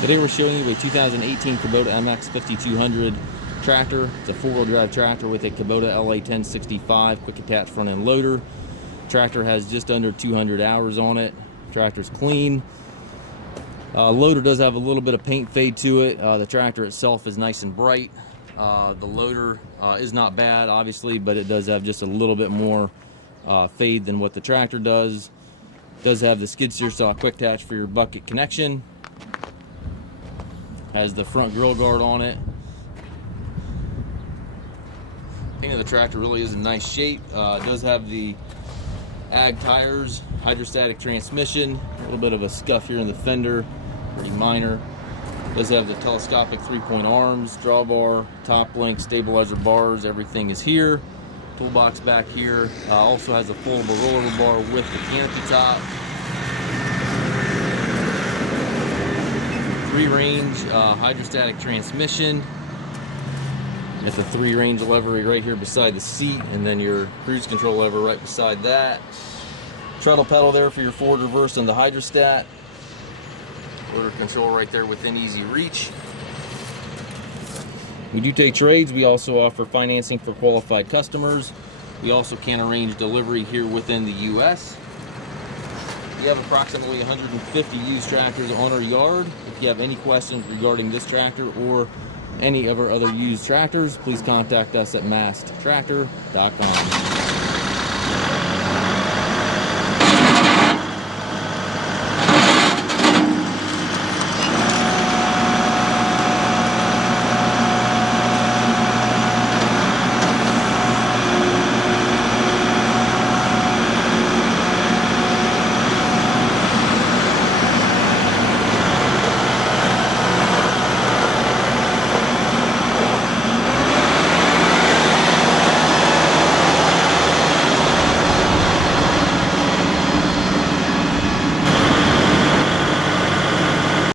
Today we're showing you a 2018 Kubota MX5200 tractor. It's a four-wheel drive tractor with a Kubota LA1065 quick attach front end loader. Tractor has just under 200 hours on it. Tractor's clean. Loader does have a little bit of paint fade to it. The tractor itself is nice and bright. The loader is not bad, obviously, but it does have just a little bit more fade than what the tractor does. It does have the skid steer saw quick attach for your bucket connection. Has the front grill guard on it. Paint of the tractor really is in nice shape. It does have the ag tires, hydrostatic transmission, a little bit of a scuff here in the fender, pretty minor. It does have the telescopic 3-point arms, drawbar, top link, stabilizer bars, everything is here. Toolbox back here. Also has a foldable roller bar with the canopy top. 3-range hydrostatic transmission. It's a 3-range lever right here beside the seat, and then your cruise control lever right beside that. Throttle pedal there for your forward, reverse, and the hydrostat. Motor control right there within easy reach. We do take trades. We also offer financing for qualified customers. We also can arrange delivery here within the U.S. We have approximately 150 used tractors on our yard. If you have any questions regarding this tractor or any of our other used tractors, please contact us at masttractor.com.